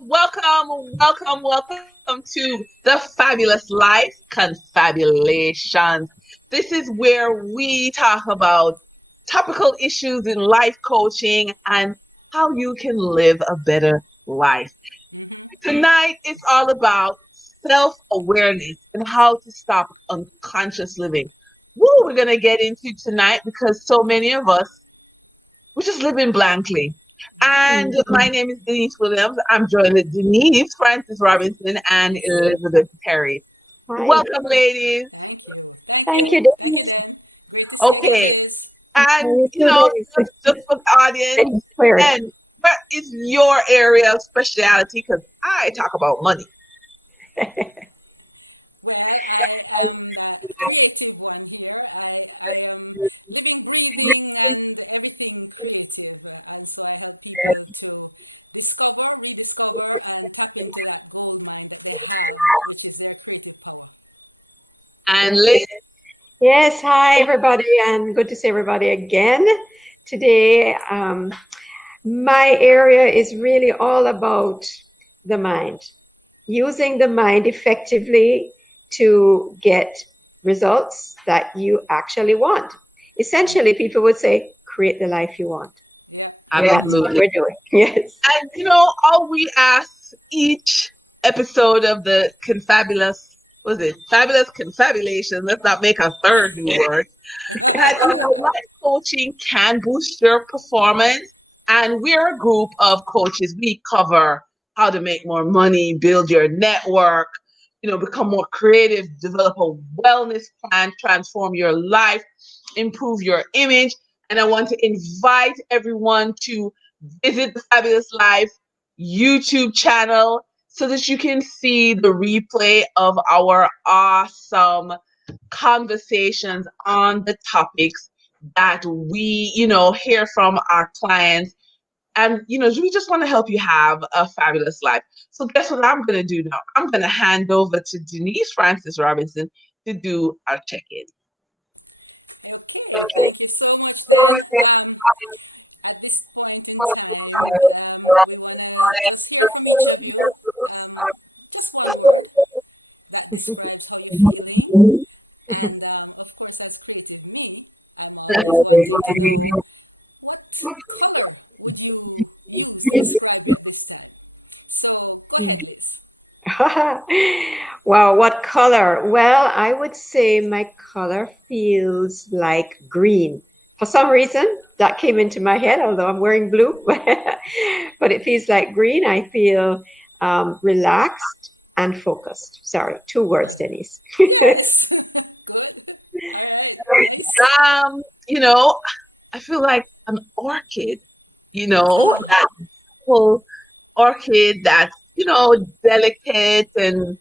welcome to the Fabulous Life Confabulations. This is where we talk about topical issues in life coaching and how you can live a better life. Tonight it's all about self-awareness and how to stop unconscious living. We're gonna get into tonight because so many of us we're just living blankly. And my name is Denise Williams. I'm joined with Denise Francis Robinson and Elizabeth Perry. Hi. Welcome, ladies. Thank you, Denise. Okay. And, just for the audience, and what is your area of specialty? Because I talk about money. And Liz. Yes, hi everybody, and good to see everybody again. Today, my area is really all about the mind, using the mind effectively to get results that you actually want. Essentially, people would say, create the life you want. And that's what we're doing. Yes. And all we ask each episode of the Fabulous Confabulation. Let's not make a third new word. That life coaching can boost your performance. And we're a group of coaches. We cover how to make more money, build your network, become more creative, develop a wellness plan, transform your life, improve your image. And I want to invite everyone to visit the Fabulous Life YouTube channel so that you can see the replay of our awesome conversations on the topics that we, hear from our clients. And, we just want to help you have a fabulous life. So guess what I'm going to do now? I'm going to hand over to Denise Francis Robinson to do our check-in. Okay. Wow, what color? Well, I would say my color feels like green. For some reason, that came into my head, although I'm wearing blue, but it feels like green. I feel relaxed and focused. Sorry, 2 words, Denise. I feel like an orchid, that whole orchid that's, delicate and,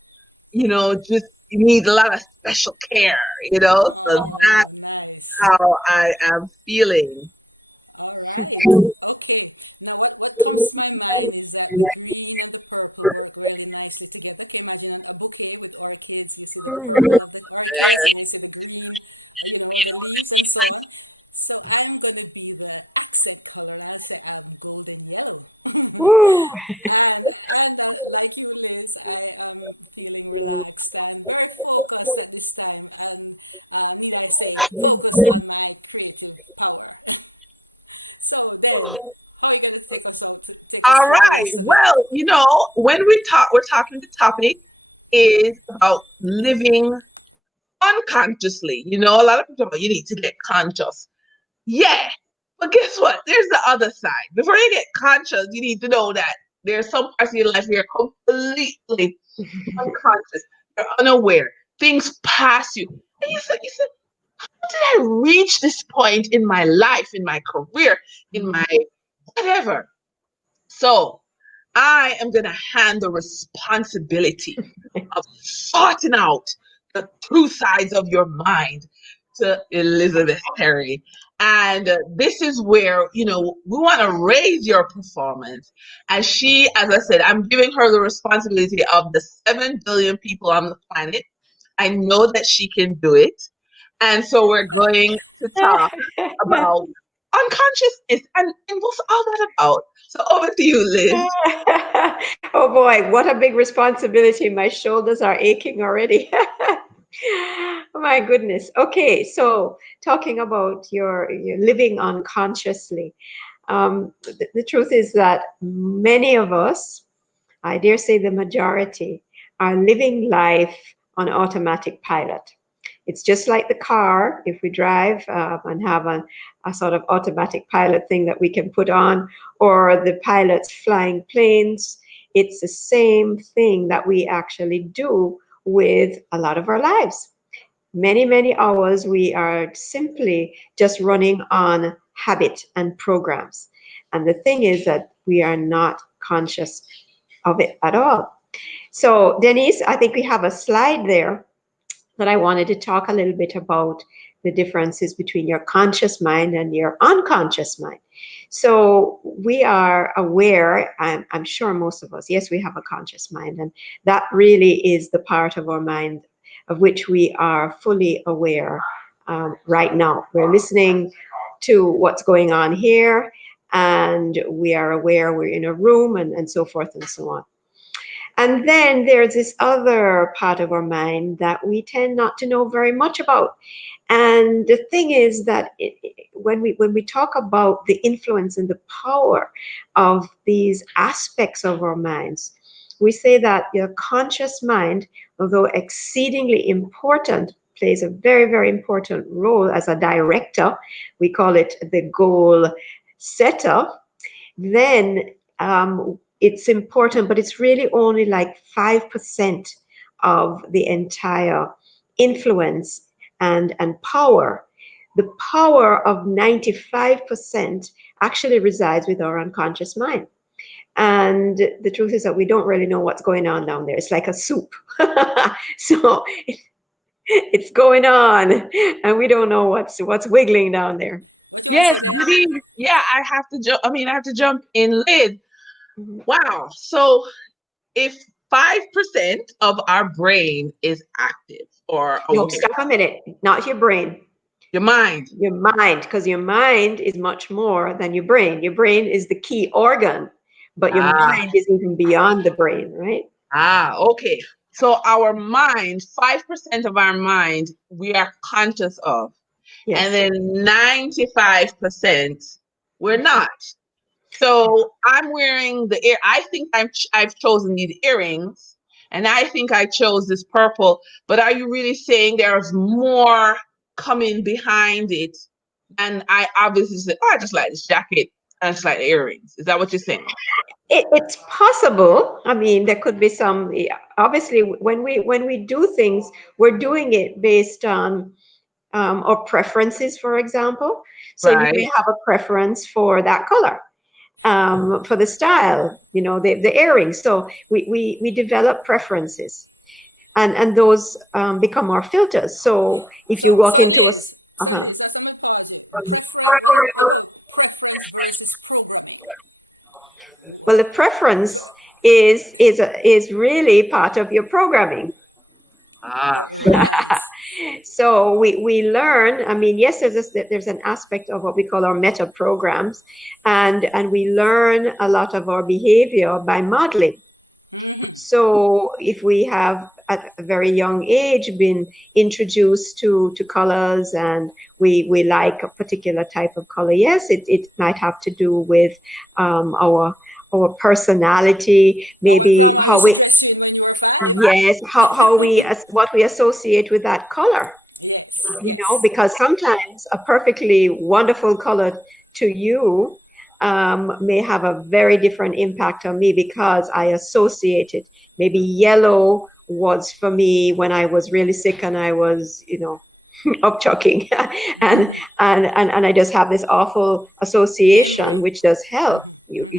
just needs a lot of special care, so that's how I am feeling. Woo. All right. Well, when we're talking, the topic is about living unconsciously. A lot of people, you need to get conscious. Yeah. But guess what? There's the other side. Before you get conscious, you need to know that there's some parts of your life where you're completely unconscious. You're unaware. Things pass you. And you said, how did I reach this point in my life, in my career, in my whatever? So I am going to hand the responsibility of sorting out the 2 sides of your mind to Elizabeth Perry. And this is where, we want to raise your performance. As I said, I'm giving her the responsibility of the 7 billion people on the planet. I know that she can do it. And so we're going to talk about unconsciousness and what's all that about. So over to you, Liz. Oh boy, what a big responsibility. My shoulders are aching already. My goodness. Okay, so talking about your living unconsciously. The truth is that many of us, I dare say the majority, are living life on automatic pilot. It's just like the car. If we drive and have a sort of automatic pilot thing that we can put on, or the pilots flying planes, it's the same thing that we actually do with a lot of our lives. Many, many hours we are simply just running on habit and programs. And the thing is that we are not conscious of it at all. So, Denise, I think we have a slide there that I wanted to talk a little bit about the differences between your conscious mind and your unconscious mind. So we are aware, I'm sure most of us, yes, we have a conscious mind, and that really is the part of our mind of which we are fully aware right now. We're listening to what's going on here, and we are aware we're in a room, and so forth and so on. And then there's this other part of our mind that we tend not to know very much about. And the thing is that when we talk about the influence and the power of these aspects of our minds, we say that your conscious mind, although exceedingly important, plays a very, very important role as a director. We call it the goal setter. Then it's important, but it's really only like 5% of the entire influence and power. The power of 95% actually resides with our unconscious mind. And the truth is that we don't really know what's going on down there. It's like a soup. So it's going on, and we don't know what's wiggling down there. Yes, Denise. Yeah, I have to jump. I mean, I have to jump in, Liz. Mhm. Wow. So if 5% of our brain is active or No, aware, stop a minute. Not your brain. your mind. Your mind, because your mind is much more than your brain. Your brain is the key organ, but your Ah, mind is even beyond the brain, right? okay. So our mind, 5% of our mind, we are conscious of. And Yes. then 95% we're not. So I'm wearing the ear. I think I've chosen these earrings, and I think I chose this purple. But are you really saying there's more coming behind it? And I obviously said, oh, I just like this jacket. I just like the earrings. Is that what you're saying? It's possible. I mean, there could be some, obviously, when we do things, we're doing it based on our preferences, for example. So you may Right. have a preference for that color, for the style, the earrings. So we develop preferences, and those become our filters. So if you walk into uh-huh. Well, the preference is really part of your programming. Ah, So we learn. I mean, yes, there's an aspect of what we call our meta programs, and we learn a lot of our behavior by modeling. So if we have at a very young age been introduced to colors, and we like a particular type of color, yes, it might have to do with our personality, maybe how we what we associate with that color. Because sometimes a perfectly wonderful color to you may have a very different impact on me because I associate it. Maybe yellow was for me when I was really sick and I was, up chucking, and I just have this awful association, which does help.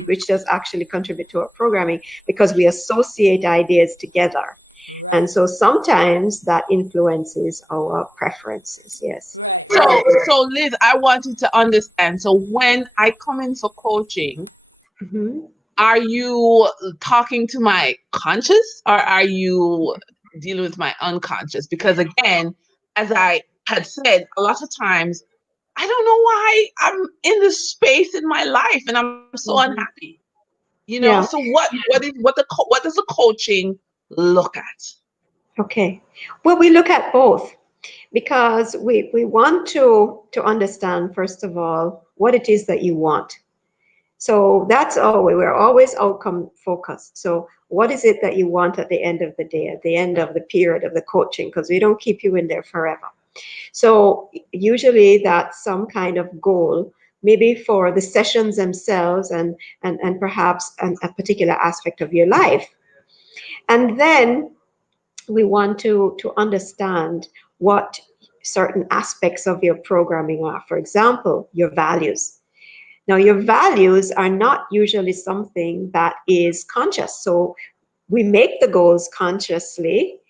Which does actually contribute to our programming because we associate ideas together. And so sometimes that influences our preferences, yes. so Liz, I want you to understand. So when I come in for coaching, Mhm. are you talking to my conscious or are you dealing with my unconscious? Because again, as I had said, a lot of times I don't know why I'm in this space in my life and I'm so Mhm. unhappy. You know, Yeah. so what does the coaching look at? Okay. Well, we look at both because we want to understand, first of all, what it is that you want. So that's always, we're always outcome focused. So what is it that you want at the end of the day, at the end of the period of the coaching? Because we don't keep you in there forever. So usually that's some kind of goal, maybe for the sessions themselves and perhaps a particular aspect of your life. And then we want to understand what certain aspects of your programming are. For example, your values. Now, your values are not usually something that is conscious. So we make the goals consciously,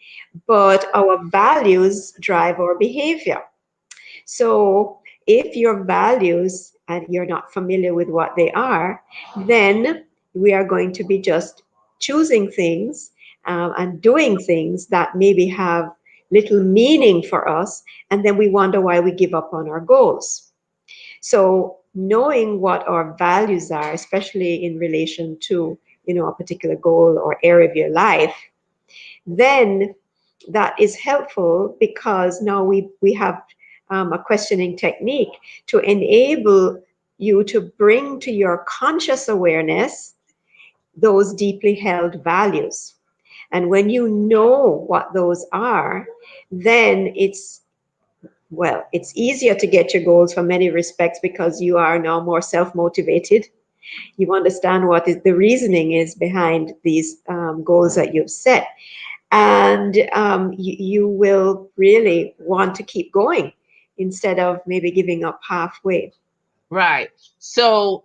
but our values drive our behavior. So if your values and you're not familiar with what they are, then we are going to be just choosing things and doing things that maybe have little meaning for us, and then we wonder why we give up on our goals. So knowing what our values are, especially in relation to, a particular goal or area of your life, then that is helpful because now we have a questioning technique to enable you to bring to your conscious awareness those deeply held values. And when you know what those are, then it's easier to get your goals for many respects because you are now more self-motivated. You understand what is the reasoning is behind these goals that you've set, and you will really want to keep going instead of maybe giving up halfway. Right. So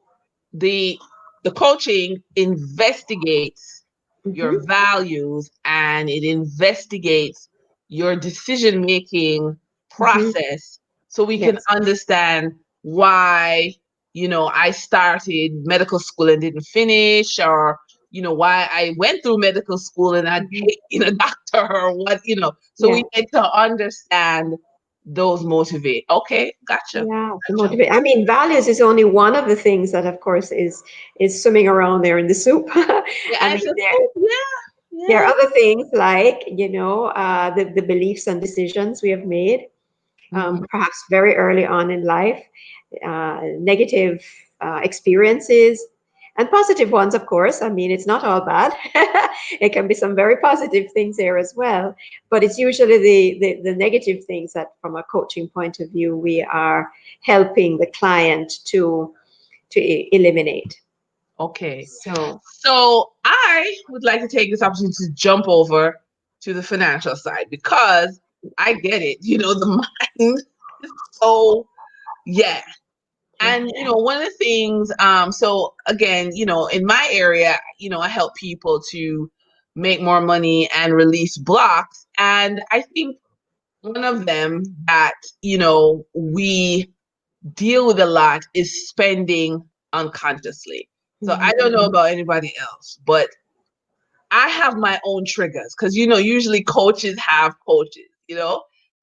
the the coaching investigates your Hmm. values and it investigates your decision making Hmm. process so we can Yes. understand why, I started medical school and didn't finish, or why I went through medical school and I Hmm. became a doctor, or what. So Yeah. we need to understand those motivate. Okay, gotcha. Yeah, the Gotcha. motivate. I mean, values is only one of the things that, of course, is swimming around there in the soup. Yeah, I and it's mean, just, there oh, yeah, there yeah, are other things like the beliefs and decisions we have made, yeah. perhaps very early on in life, negative experiences, and positive ones, of course. I mean, it's not all bad. It can be some very positive things there as well. But it's usually the negative things that, from a coaching point of view, we are helping the client to eliminate. Okay. So, So I would like to take this opportunity to jump over to the financial side because I get it. The mind is so, yeah. yeah. And one of the things, so again, in my area, I help people to make more money and release blocks. And I think one of them that, we deal with a lot is spending unconsciously. So I don't know Mhm. about anybody else, but I have my own triggers because usually coaches have coaches.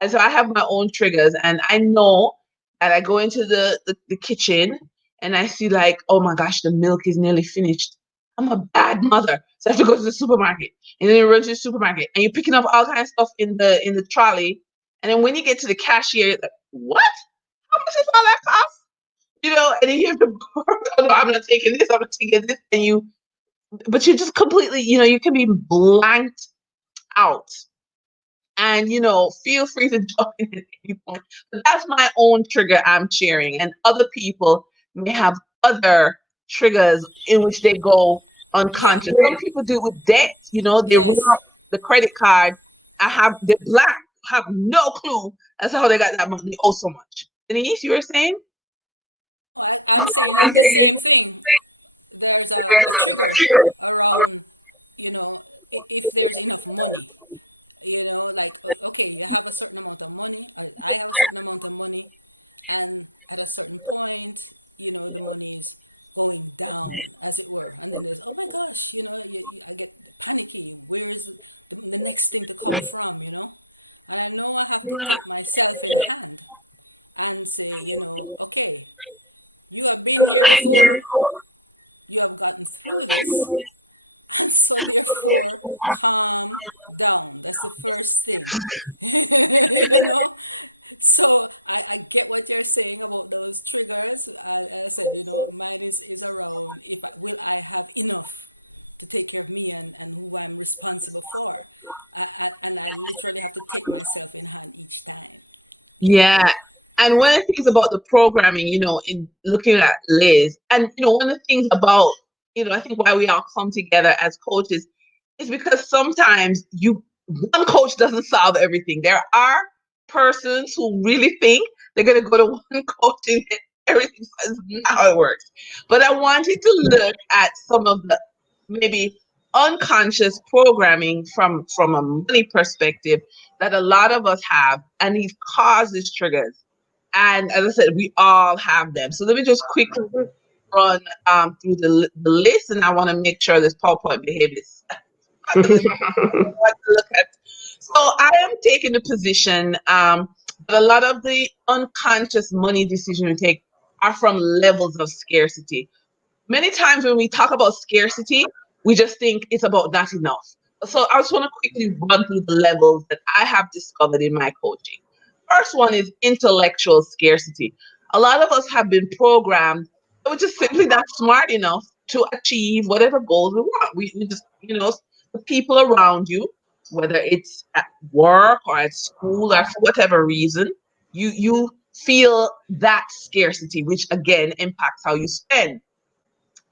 And so I have my own triggers, and I know that I go into the kitchen and I see like, oh my gosh, the milk is nearly finished. I'm a bad mother, so I have to go to the supermarket, and then you run to the supermarket and you're picking up all kinds of stuff in the trolley, and then when you get to the cashier, you're like, what? How much is all that cost? And then you have to, oh, no, I'm not taking this, I'm not taking this, but you're just completely, you can be blanked out. And feel free to join at any point. But that's my own trigger I'm sharing. And other people may have other triggers in which they go unconscious. Some people do it with debt, they run up the credit card. They're black, have no clue as to how they got that money. They owe so much. Denise, you were saying? Yeah. And one of the things about the programming, in looking at Liz, and one of the things about, I think why we all come together as coaches is because sometimes one coach doesn't solve everything. There are persons who really think they're going to go to one coach and get everything. That's not how it works. But I wanted to look at some of the maybe unconscious programming from a money perspective that a lot of us have, and these cause these triggers. And as I said, we all have them. So let me just quickly Mhm. run through the list, and I want to make sure this PowerPoint behavior is fabulous what to look at. So I am taking the position that a lot of the unconscious money decisions we take are from levels of scarcity. Many times when we talk about scarcity, we just think it's about not enough. So I just want to quickly run through the levels that I have discovered in my coaching. First one is intellectual scarcity. A lot of us have been programmed that we're just simply not smart enough to achieve whatever goals we want. We just, the people around you, whether it's at work or at school or for whatever reason, you feel that scarcity, which again impacts how you spend.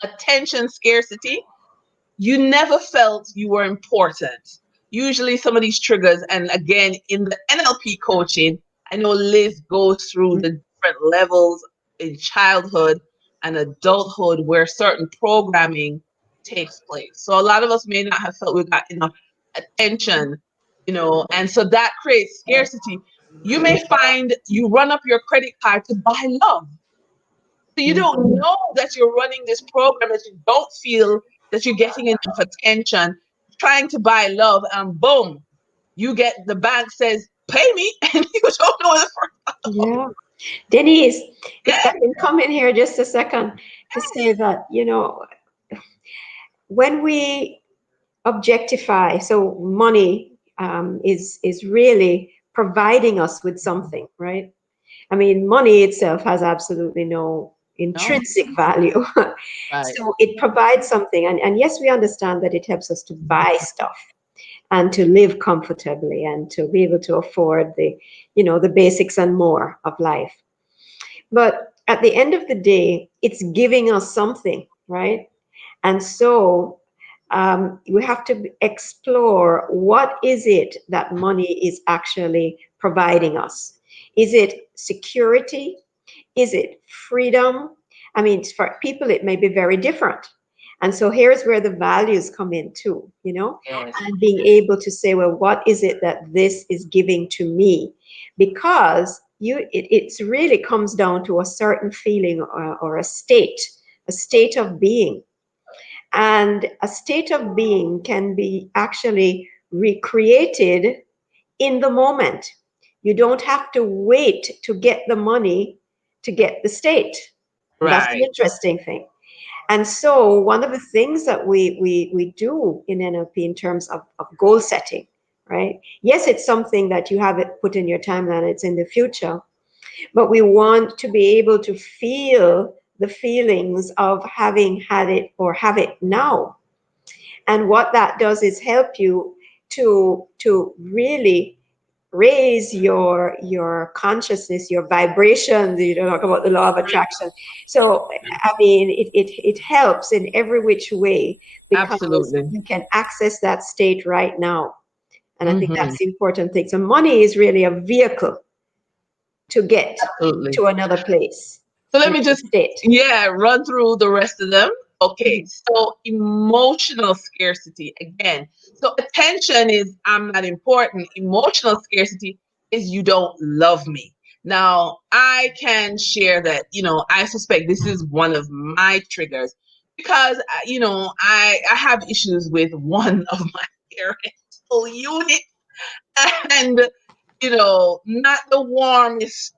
Attention scarcity, you never felt you were important. Usually, some of these triggers, and again, in the NLP coaching, I know Liz goes through the different levels in childhood and adulthood where certain programming takes place. So, a lot of us may not have felt we got enough attention, and so that creates scarcity. You may find you run up your credit card to buy love. So you don't know that you're running this program, that you don't feel that you're getting enough attention, trying to buy love, and boom, you get the bank says, pay me, and you don't know the first. Yeah. Denise, if I Yeah, can come in here just a second to say that, when we objectify, so money is really providing us with something, right? I mean, money itself has absolutely no no, intrinsic value. right, So it provides something. And yes, we understand that it helps us to buy stuff and to live comfortably and to be able to afford the basics and more of life. But at the end of the day, it's giving us something, right? And so we have to explore what is it that money is actually providing us. Is it security? Is it freedom? I mean, for people, it may be very different. And so here's where the values come in too, yes, and being able to say, well, what is it that this is giving to me? Because it really comes down to a certain feeling or a state of being. And a state of being can be actually recreated in the moment. You don't have to wait to get the money to get the state. That's the right, interesting thing. And so one of the things that we do in NLP in terms of goal setting, right? Yes, it's something that you have it put in your timeline, it's in the future, but we want to be able to feel the feelings of having had it or have it now. And what that does is help you to really raise your consciousness, your vibrations. You talk about the law of attraction. So I mean, it helps in every which way because absolutely, you can access that state right now. And I think hmm that's the important thing. So money is really a vehicle to get absolutely. to another place, So let me another just, state. yeah, run through the rest of them. Okay, Mhm. so emotional scarcity again. So attention is I'm not important. Emotional scarcity is you don't love me. Now, I can share that, I suspect this is one of my triggers because, I have issues with one of my parental unit and, not the warmest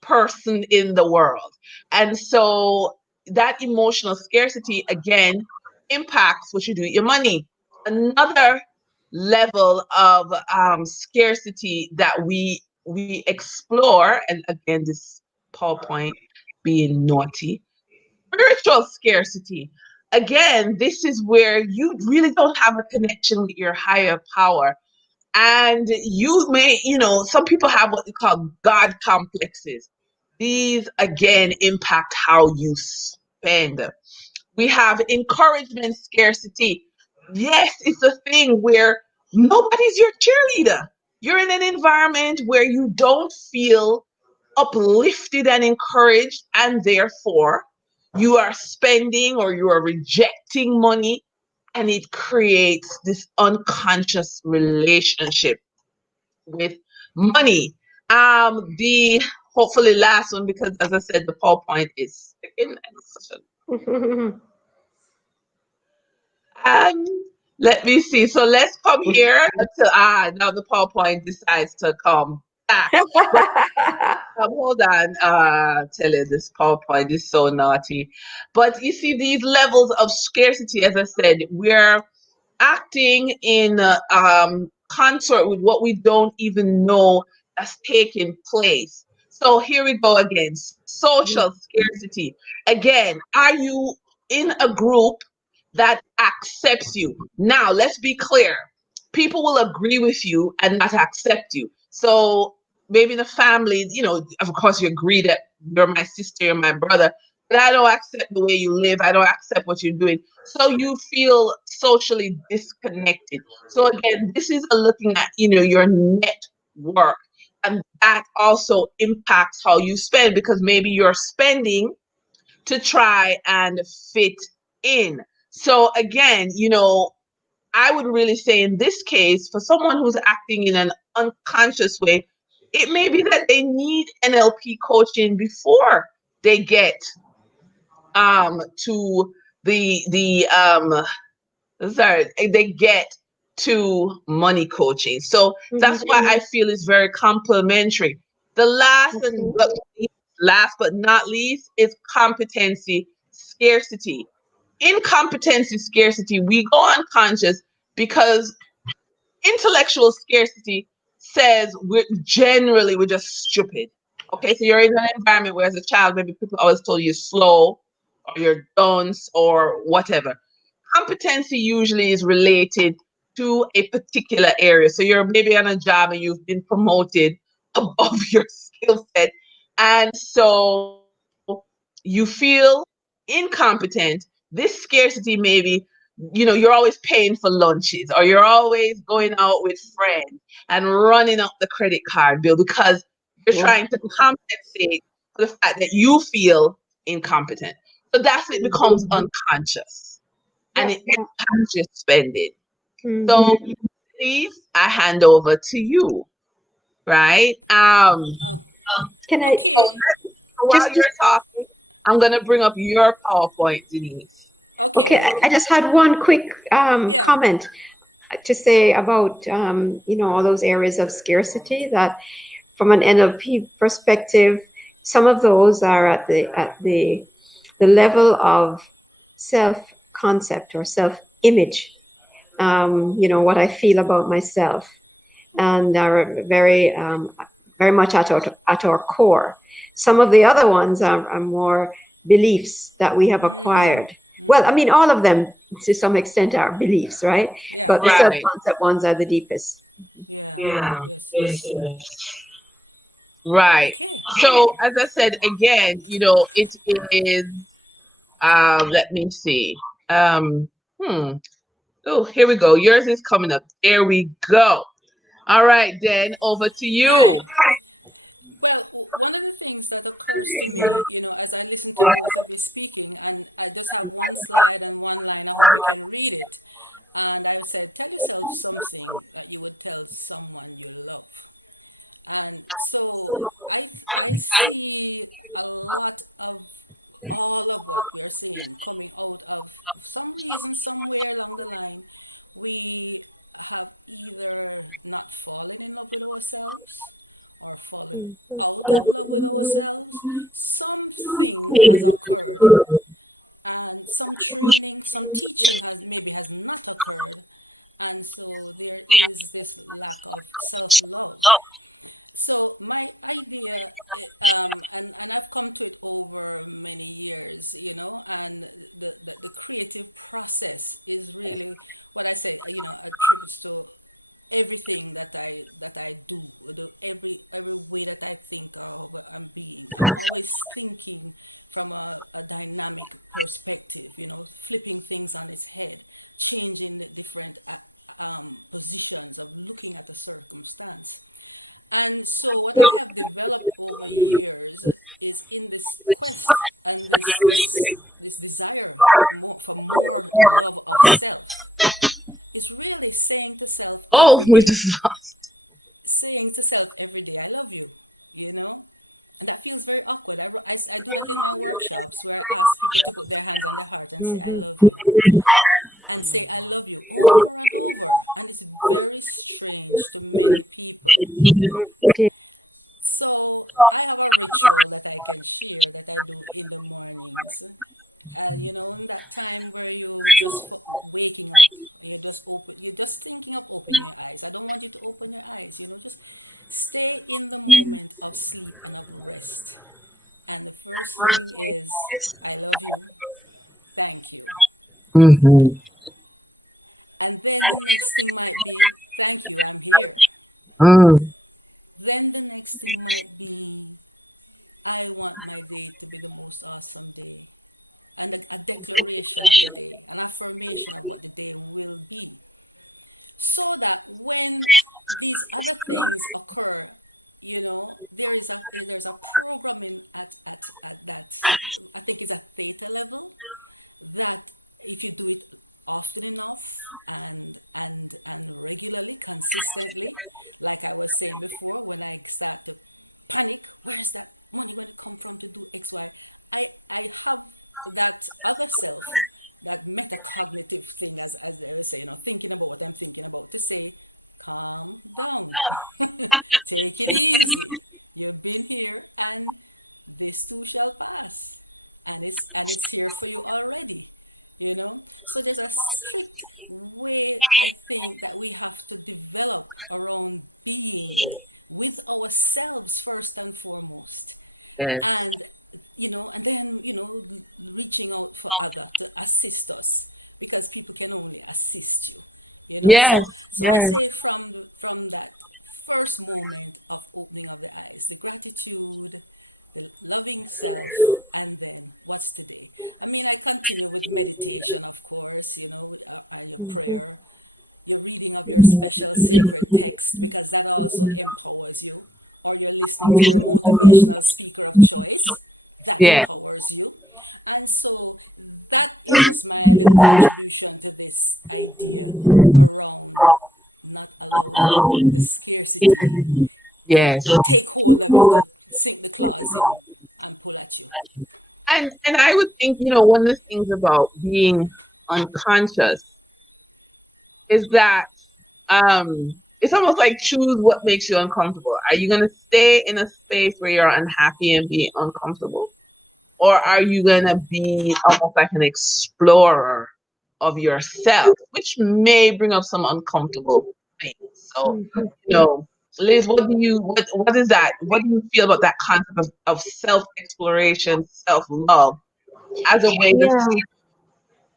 person in the world. And so that emotional scarcity, again, impacts what you do with your money. Another level of scarcity that we explore, and again, this PowerPoint being naughty, spiritual scarcity. Again, this is where you really don't have a connection with your higher power. And you may, some people have what they call God complexes. These again impact how you spend. We have encouragement scarcity. Yes, it's a thing where nobody's your cheerleader. You're in an environment where you don't feel uplifted and encouraged, and therefore you are spending or you are rejecting money, and it creates this unconscious relationship with money. The hopefully last one, because as I said, the PowerPoint is in session. Um, Let me see. So let's come here to now the PowerPoint decides to come back. But hold on, tell you this PowerPoint is so naughty. But you see these levels of scarcity, as I said, we're acting in consort with what we don't even know that's taking place. So here we go again. Social scarcity. Again, are you in a group that accepts you? Now, let's be clear. People will agree with you and not accept you. So maybe the family, of course, you agree that you're my sister, you're my brother, but I don't accept the way you live. I don't accept what you're doing. So you feel socially disconnected. So again, this is a looking at, your network. And that also impacts how you spend, because maybe you're spending to try and fit in. So again, I would really say in this case, for someone who's acting in an unconscious way, it may be that they need NLP coaching before they get to the sorry, they get to money coaching. So that's why I feel it's very complementary. The last but not least is competency scarcity. In competency scarcity, we go unconscious because intellectual scarcity says we're just stupid. Okay, so you're in an environment where as a child, maybe people always told you you're slow or you're dunce or whatever. Competency usually is related to a particular area. So you're maybe on a job and you've been promoted above your skill set. And so you feel incompetent. This scarcity maybe, you're always paying for lunches or you're always going out with friends and running up the credit card bill because you're trying to compensate for the fact that you feel incompetent. So that's it becomes unconscious and it impacts your spending. So please, I hand over to you, right? Can I So while just you're talking, I'm gonna bring up your PowerPoint, Denise. okay? I just had one quick comment to say about all those areas of scarcity that from an NLP perspective, some of those are at the level of self concept or self image. What I feel about myself, and are very much at our core. Some of the other ones are more beliefs that we have acquired. Well, I mean, all of them to some extent are beliefs, right? But the Right. self-concept ones are the deepest. Yeah. Right. So as I said again, it is let me see. Um hmm. Oh, here we go. Yours is coming up. There we go. All right, then over to you. Oh, we just lost. Mhm. It is. Mm-hmm. Mm. Yes. Yes. Yes. Mhm. Yes. Yes. And I would think, one of the things about being unconscious is that it's almost like choose what makes you uncomfortable. Are you gonna stay in a space where you're unhappy and be uncomfortable? Or are you gonna be almost like an explorer of yourself, which may bring up some uncomfortable things? So, Mhm. you know, Liz, what is that? What do you feel about that concept of self exploration, self love as a way to Yeah.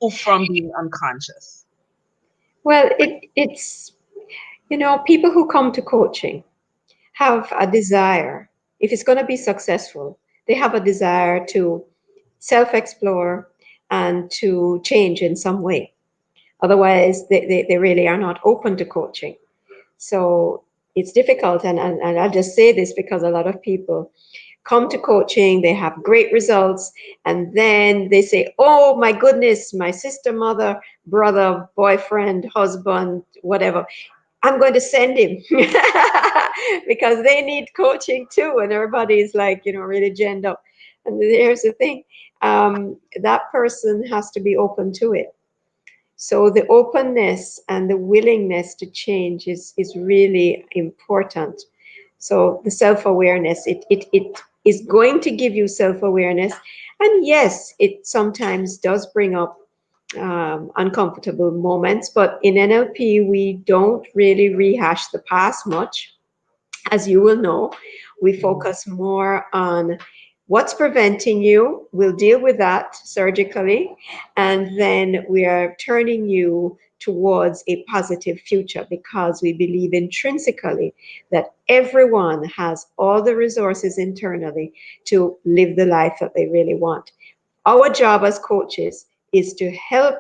move from being unconscious? Well, it's people who come to coaching have a desire. If it's going to be successful, they have a desire to self-explore and to change in some way. Otherwise, they really are not open to coaching. So it's difficult. And I'll just say this because a lot of people come to coaching, they have great results, and then they say, oh my goodness, my sister, mother, brother, boyfriend, husband, whatever, I'm going to send him because they need coaching too. And everybody's like, really genned up. And here's the thing, that person has to be open to it. So the openness and the willingness to change is really important. So the self-awareness, it is going to give you self-awareness. And yes, it sometimes does bring up uncomfortable moments, but in NLP, we don't really rehash the past much. As you will know, we focus more on what's preventing you. We'll deal with that surgically. And then we are turning you towards a positive future because we believe intrinsically that everyone has all the resources internally to live the life that they really want. Our job as coaches is to help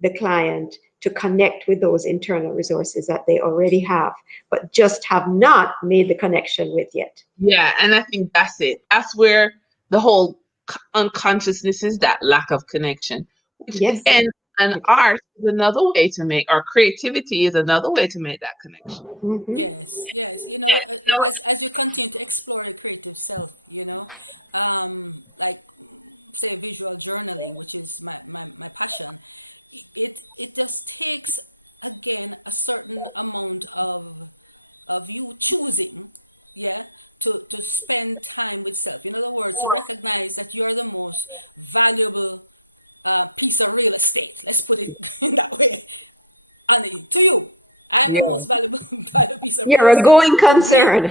the client to connect with those internal resources that they already have, but just have not made the connection with yet. Yeah, and I think that's it. That's where the whole unconsciousness is, that lack of connection, which Yes. again And art is another way to make, or creativity is another way to make that connection. Mhm. Yeah, you know, yeah, You're a going concern.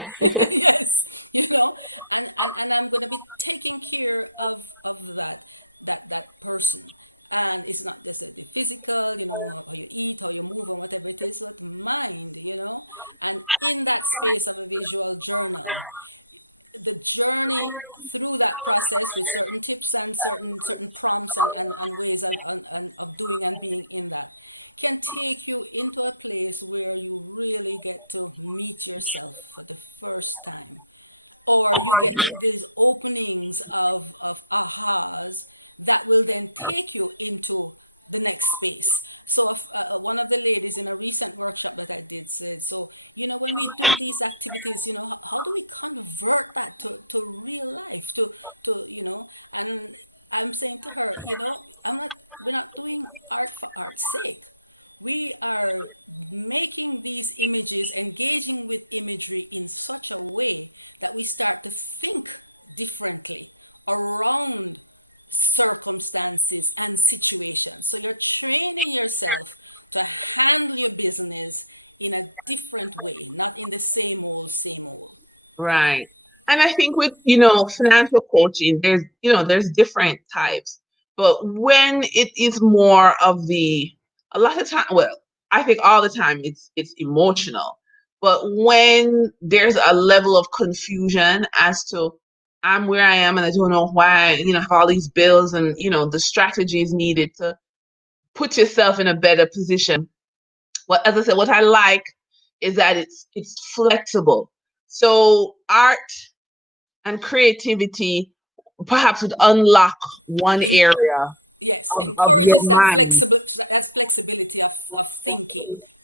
right. And I think with, financial coaching, there's different types. But when it is more of a lot of time, well, I think all the time it's emotional. But when there's a level of confusion as to I'm where I am and I don't know why, I have all these bills and, the strategies needed to put yourself in a better position. What, as I said, what I like is that it's flexible. So art and creativity perhaps would unlock one area of your mind,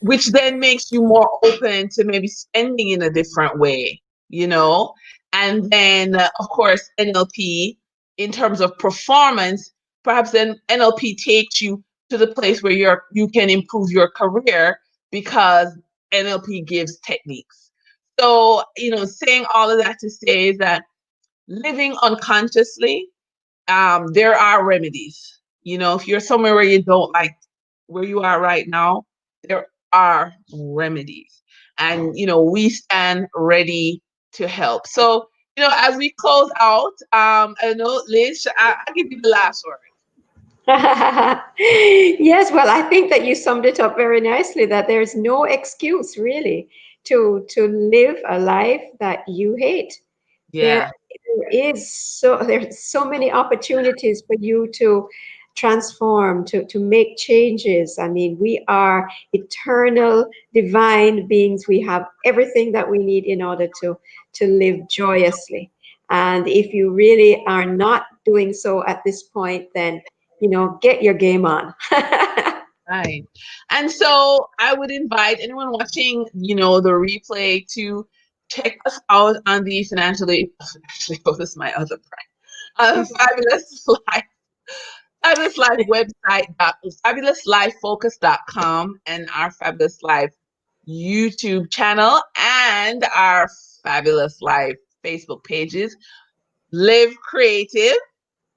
which then makes you more open to maybe spending in a different way, you know? And then, of course, NLP, in terms of performance, perhaps then NLP takes you to the place where you can improve your career because NLP gives techniques. So, saying all of that to say is that living unconsciously, there are remedies. If you're somewhere where you don't like where you are right now, there are remedies. And, we stand ready to help. So, as we close out, I know, Liz, I'll give you the last word. Yes, well, I think that you summed it up very nicely, that there's no excuse really to live a life that you hate. There, Yeah. there's so many opportunities for you to transform, to make changes. I mean, we are eternal divine beings. We have everything that we need in order to live joyously. And if you really are not doing so at this point, then get your game on. Right. And so I would invite anyone watching, the replay to check us out on the financially, actually, oh, this is my other brand, Fabulous Life, Fabulous Life website, fabulouslifefocus.com, and our Fabulous Life YouTube channel and our Fabulous Life Facebook pages. Live Creative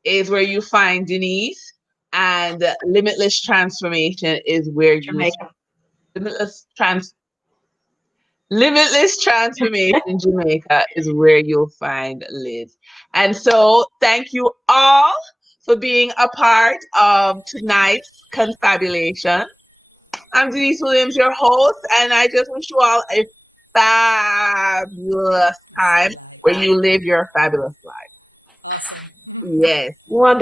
is where you find Denise, and Limitless Transformation is where you Jamaica. Limitless Trans Limitless Transformation Jamaica is where you'll find Liz. And so thank you all for being a part of tonight's confabulation. I'm Denise Williams, your host, and I just wish you all a fabulous time where you live your fabulous life. Yes. Wonderful.